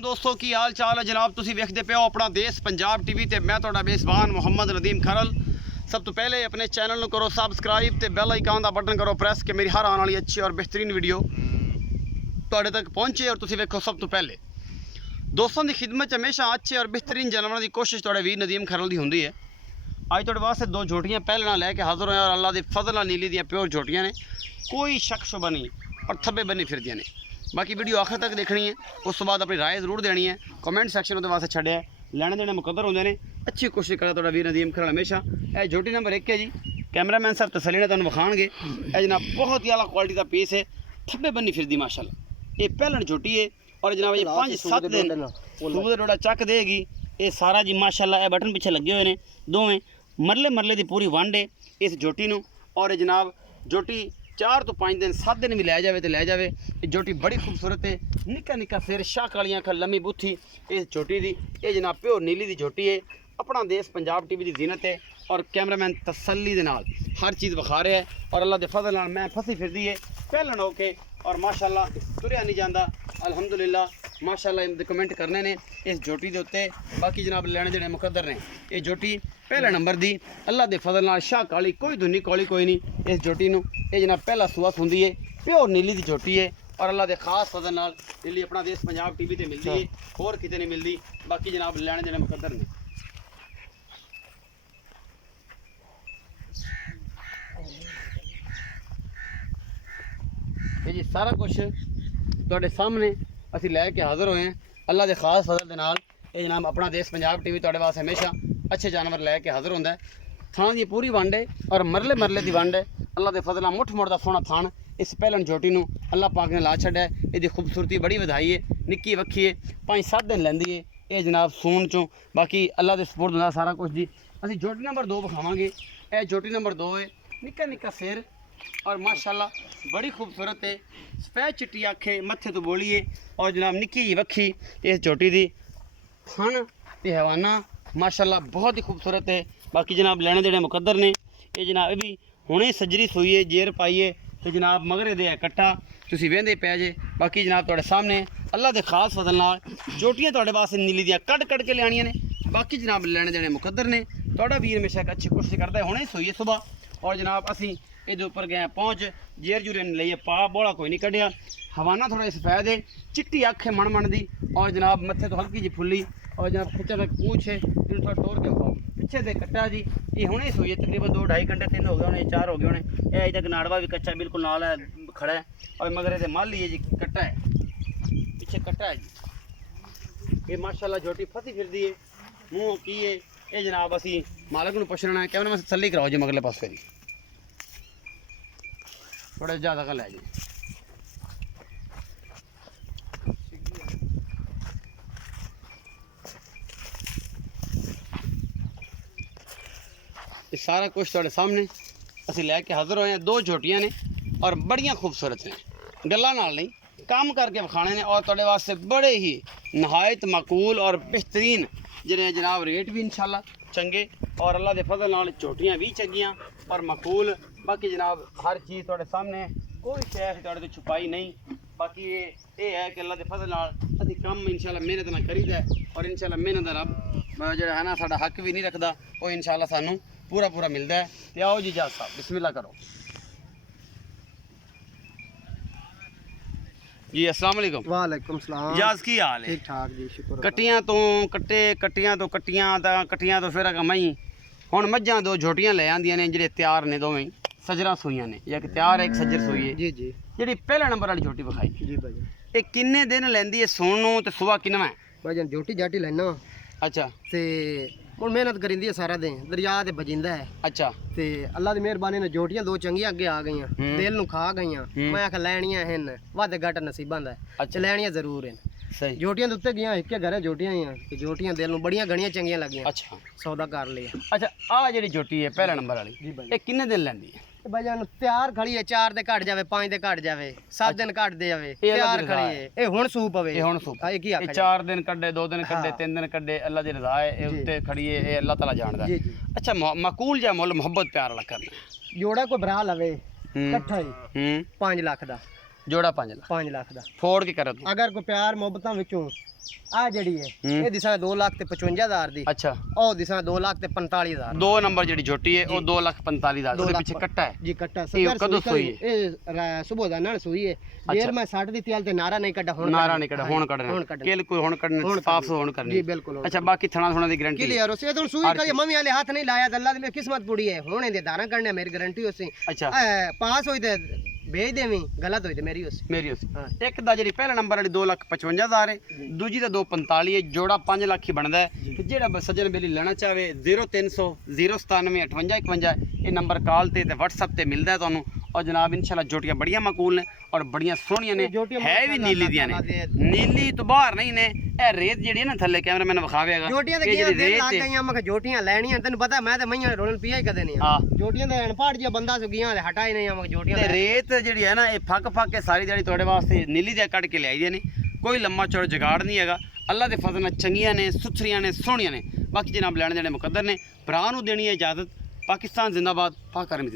दोस्तों की हाल चाल है जनाब। तुसी वेखदे पे हो अपना देश पंजाब टीवी ते मैं तुहाडा मेज़बान मुहम्मद नदीम खरल। सब तो पहले अपने चैनल को करो सबसक्राइब ते बेल आइकन का बटन करो प्रेस कि मेरी हर आने वाली अच्छी और बेहतरीन वीडियो तुहाडे तक पहुँचे और तुसी वेखो सब तो पहले। दोस्तों की खिदमत हमेशा अच्छे और बेहतरीन जानवरों की कोशिश तुहाडे वीर नदीम खरल की होंदी है। अज तुहाडे वास्ते दो झोटियां पहले लैके हाज़र होए और अल्लाह के फजल नाल नीली दी प्योर झोटियां ने, कोई शक शुबा नहीं और थब्बे बनी फिरदियां ने। बाकी वीडियो आखिर तक देखनी है, उस तो बाद अपनी राय जरूर देनी है। कमेंट सैक्शन उहदे वास्ते छड्डिया लैने देने मुकद्दर होंदे ने। अच्छी कोशिश करदा तुहाडा वीर नदीम खरल हमेशा। यह झोटी नंबर 1 है जी, कैमरामैन साहब तसल्ली ने तुहानूं विखाणगे। यह जनाब बहुत ही आला क्वालिटी का पीस है, थब्बे बनी फिरदी माशाअल्लाह। ये पहलन झोटी है और जनाब ये 5-7 दिन सूबे डोड़ा चक देगी। ये सारा जी माशाअल्लाह ये बटन पिछे लगे हुए ने दोवें मरले मरले की पूरी वंड है इस झोटी नूं। और जनाब झोटी 4 तो 5 दिन 7 दिन भी लै जाए तो लै जाए। ये झोटी बड़ी खूबसूरत है, निक्का निक्का सिर, शाह कालियां अखां, लम्मी बुत्थी इस झोटी की। ये जनाब प्योर नीली की झोटी है। अपना देश पंजाब टीवी की जीनत है और कैमरामैन तसल्ली दे नाल हर चीज़ विखा रहा है। और अल्लाह के फजल नाल मैं फसी फिरदी है पहलन होके और माशाअल्लाह तुरिया नहीं जाता अल्हम्दुलिल्लाह। माशाअल्लाह कमेंट करने ने इस झोटी के उत्ते। बाकी जनाब लैने देने मुकद्दर ने। ये झोटी पहले नंबर दी अल्लाह के फजल नाल शाह काली, कोई धुनी कौली कोई नहीं इस झोटी नूं। ये जनाब पहला सूआ सुंदी है, प्योर नीली की झोटी है और अल्लाह के खास फजल नाल नीली अपना देश पंजाब टीवी ते मिलती है, होर किते नहीं मिलती। बाकी जनाब लैने देने मुकद्दर ने। ये जी सारा कुछ तुहाडे सामने असीं लैके हाज़र होए हैं अल्लाह के खास फजल दे नाल। ये जनाब अपना देश पंजाब टीवी तुहाडे वास्ते हमेशा अच्छे जानवर लैके हाज़र होंदा है। थान की पूरी वंड है और मरले मरले की वंड है। अल्लाह के फजल नाल मुठ मुड़ दा सोहना थान इस पहलन झोटी नूं अल्लाह पाक ने ला छड्या है। इसकी खूबसूरती बड़ी वधाई है, निक्की वक्खी है, 5-7 दिन लैंदी है ये जनाब सून चों। बाकी अल्लाह के सपुर्द हुंदा सारा कुछ जी। असीं झोटी नंबर 2 विखावांगे। यह झोटी नंबर 2 है, निक्का निक्का सिर और माशाअल्लाह बड़ी खूबसूरत है, सफेद चिट्टी अखे, मत्थे तो बोली है और जनाब निक्की जी वक्खी इस झोटी की। थन ते हवाना माशाअल्लाह बहुत ही खूबसूरत है। बाकी जनाब लैने देने मुकद्दर ने। ये जनाब भी हुणे सजरी सूई है, जेर पाई है तो जनाब मगरे दे कट्टा तुसीं वेंदे पै जे। बाकी जनाब तुहाडे सामने अल्लाह के खास फजल नाल झोटियां तुहाडे वास्ते नीली दियां कट के लियाणियां ने। बाकी जनाब लैने देने मुकद्दर ने। तुहाडा वीर हमेशा एक अच्छी कोशिश करता है, हुणे सूई है सुबह और जनाब असीं ये उपर गए पहुँच जेर जूरे लिए पा बोला कोई नहीं कढ़िया। हवाना थोड़ा सफेद है, चिट्टी अख है मन मन दी और जनाब मत्थे तो हल्की जी फुल्ली और जनाब खच्चा तक पूछ है। इन थोड़ा टोर के खाओ पिछे दे कट्टा जी। ये हुणे सोई है तकरीबन 2-2.5 घंटे 3 हो गए होने, 4 हो गए होने। यह अजे तक नाड़वा भी कच्चा बिल्कुल नाल है, खड़ा है और मगर ये माली है जी, कट्टा है पिछे कट्टा है जी। ये माशाअल्लाह झोटी फसी फिरदी है, मुँह की है। ये जनाब असी मालक नूं पुछना है, कैमरा में तसल्ली कराओ जी मगले पासे जी, थोड़ा ज़्यादा का लै जी। ये सारा कुछ तुहाडे सामने असीं लैके हाज़र होए हैं। 2 झोटियां ने और बड़ियां खूबसूरत ने, गल्लां नाल नहीं काम करके विखाने ने और तुहाडे वास्ते बड़े ही नहायत माकूल और बेहतरीन जिन्हें जनाब रेट भी इंशाल्लाह चंगे और अल्लाह के फजल नाल झोटियां भी चंगियां और माकूल। बाकी जनाब हर चीज़ तुहाडे सामने, कोई शय तुहाडे तो छुपाई नहीं। बाकी ये है कि अल्लाह के फजल नाल असीं कम इंशाल्लाह मेहनत नाल करीदा है और इंशाल्लाह मेहनत दा रब जो है ना साडा हक भी नहीं रखदा, वो इंशाल्लाह सानू पूरा पूरा मिलता है। तो आओ जी जाज साहब बिस्मिल्लाह करो जी। अस्सलाम वालेकुम। वालेकुम सलाम। जाज की हाल है? ठीक ठाक जी, शुक्र। कट्टियां तो कट्टे, कट्टियां तो फिर मई हुण मझां 2 झोटियां ले आंदियां ने ਜਿਹੜੇ ਤਿਆਰ ने दोवें सजरा सूइयां ने, एक तैयार एक सज्जर सूई है जी जी। ਜਿਹੜੀ पहले नंबर वाली झोटी विखाई जी भाई, ये किन्ने दिन लैंदी है सोन नूं ते सुबह किन्ना है? भाईजान झोटी जाटी लेना अच्छा ते ਹੁਣ ਮਿਹਨਤ ਕਰਿੰਦੀ ਹੈ ਸਾਰਾ ਦਿਨ, ਦਰਿਆ ਤੇ ਬਜਿੰਦਾ ਹੈ अच्छा ਤੇ ਅੱਲਾ ਦੀ ਮਿਹਰਬਾਨੀ ਨਾਲ ਝੋਟੀਆਂ 2 ਚੰਗੀਆਂ ਅੱਗੇ ਆ ਗਈਆਂ, ਦਿਲ ਨੂੰ ਖਾ ਗਈਆਂ। ਮੈਂ ਆਖ ਲੈਣੀਆਂ ਹਨ, ਵੱਧ ਘੱਟ ਨਸੀਬਾਂ ਦਾ अच्छा ਲੈਣੀਆਂ ਜ਼ਰੂਰ ਹਨ। सही ਝੋਟੀਆਂ ਦੇ ਉੱਤੇ ਗਿਆ ਇੱਕੇ ਘਰੇ ਝੋਟੀਆਂ ਆਈਆਂ ਤੇ ਝੋਟੀਆਂ ਦਿਲ ਨੂੰ ਬੜੀਆਂ ਗਣੀਆਂ ਚੰਗੀਆਂ ਲੱਗੀਆਂ, अच्छा ਸੌਦਾ ਕਰ ਲਿਆ। अच्छा आ ਜਿਹੜੀ ਝੋਟੀ ਹੈ ਪਹਿਲਾ ਨੰਬਰ ਵਾਲੀ ਜੀ ਭਾਈ, ਇਹ ਕਿੰਨੇ ਦਿਨ ਲੈਂਦੀ ਹੈ? ਭਾਈਜਾਨ ਤਿਆਰ ਖੜੀ ਹੈ, 4 ਦੇ ਘਟ ਜਾਵੇ, 5 ਦੇ ਘਟ ਜਾਵੇ, 7 ਦਿਨ ਘਟ ਦੇ ਜਾਵੇ, ਇਹ ਅੱਲਾ ਤਿਆਰ ਦੀ ਰਜ਼ਾ ਖੜੀ ਹੈ। ਇਹ ਹੁਣ ਸੂਪ ਪਵੇ, ਇਹ ਹੁਣ ਸੂਪ ਹਾਂ, ਇਹ ਕੀ ਇਹ ਆਖਿਆ 4 दिन ਕੱਢੇ, 2 दिन ਕੱਢੇ, हाँ। 3 दिन ਕੱਢੇ, ਅੱਲਾ ਦੀ ਰਜ਼ਾ ਹੈ। ਇਹ जी। ਉੱਤੇ ਖੜੀ ਹੈ, ਇਹ ਅੱਲਾ ਤਾਲਾ ਜਾਣਦਾ ਜੀ ਹੈ। ਜੀ। ਅੱਛਾ ਮਾਕੂਲ ਜਾਂ ਮੁੱਲ ਮੁਹੱਬਤ ਪਿਆਰ ਵਾਲਾ ਕਰਨਾ ਜੋੜਾ ਕੋਈ ਭਰਾ ਲਵੇ ਹੂੰ ਇਕੱਠਾ ਹੀ ਹੂੰ 5 ਲੱਖ ਦਾ ਜੋੜਾ 5 ਲੱਖ 5 ਲੱਖ ਦਾ ਫੋੜ ਕੇ ਕਰੋ ਤੂੰ। ਅਗਰ ਕੋਈ ਪਿਆਰ ਮੁਹੱਬਤਾਂ ਵਿੱਚੋਂ ਆ ਜਿਹੜੀ ਹੈ ਇਹ ਦਿਸਾਂ 2 ਲੱਖ ਤੇ 55,000 ਦੀ ਅੱਛਾ ਉਹ ਦਿਸਾਂ 2 ਲੱਖ ਤੇ 45,000 2 ਨੰਬਰ ਜਿਹੜੀ ਝੋਟੀ ਹੈ ਉਹ 2,45,000 ਉਹਦੇ ਪਿੱਛੇ ਕੱਟਾ ਹੈ ਜੀ ਕੱਟਾ ਇਹ ਕਦੋਂ ਸੂਈ ਇਹ ਸਵੇਰ ਦਾ ਨਾਲ ਸੂਈ ਹੈ ਜੇਰ ਮੈਂ 60 ਦੀ ਤਿਆਲ ਤੇ ਨਾਰਾ ਨਹੀਂ ਕੱਢਾ ਹੁਣ ਨਾਰਾ ਨਹੀਂ ਕੱਢਾ ਹੁਣ ਕੱਢਣਾ ਕਿਲ ਕੋਈ ਹੁਣ ਕੱਢਣਾ ਸਾਫ ਹੁਣ ਕਰਨੀ ਜੀ ਬਿਲਕੁਲ ਅੱਛਾ ਬਾਕੀ ਥਣਾ ਥਣਾ ਦੀ ਗਾਰੰਟੀ क्लियर उसे तो सुई का मम्मी वाले हाथ नहीं लाया अल्लाह की किस्मत पूरी है होने दे दाना करने मेरी गारंटी उसे ਅੱਛਾ पास होई ते भेज देवी गलत होई ते मेरी उसे ਮੇਰੀ ਉਸ ਇੱਕ ਦਾ ਜਿਹੜੀ ਪਹਿਲਾ ਨੰਬਰ ਵਾਲੀ 2,55,000 ਹੈ ਦੂਜੀ ਦਾ 2,45 ਹੈ ਜੋੜਾ 5 ਲੱਖ ਹੀ ਬਣਦਾ ਹੈ ਤੇ ਜਿਹੜਾ ਸੱਜਣ ਬੇਲੀ ਲੈਣਾ ਚਾਹਵੇ 0300 097 5851 ਇਹ ਨੰਬਰ ਕਾਲ ਤੇ WhatsApp ਤੇ ਮਿਲਦਾ ਹੈ ਤੁਹਾਨੂੰ और जनाब इंशाल्लाह जोटियां बढ़िया माकूल ने और बढ़िया सोहनियां ने है भी नीली दियां ने नीली तो बाहर नहीं ने ए रेत जेडी है ना थल्ले कैमरा मैंने विखावेगा जोटियां ते गेम दे लाग गईयां मैं जोटियां लेनियां तैनू पता मैं ते मईयां रोलन पिया ही कदे नहीं हां जोटियां दे अनपढ़ जिहा बंदा सो गियां हटाई नहीं मैं जोटियां ते रेत जेडी है ना ये फक के सारी दिहाड़ी तोड़े वास्ते नीली दे कट के ले आई ने कोई लम्मा चौड़ा जुगाड़ नहीं हैगा अल्लाह दे फजल नाल चंगियां ने सुथरियां ने सोहनियां ने बाकी जनाब लैण देने मुकद्दर ने भरा नू देनी है इजाजत पाकिस्तान जिंदाबाद पाक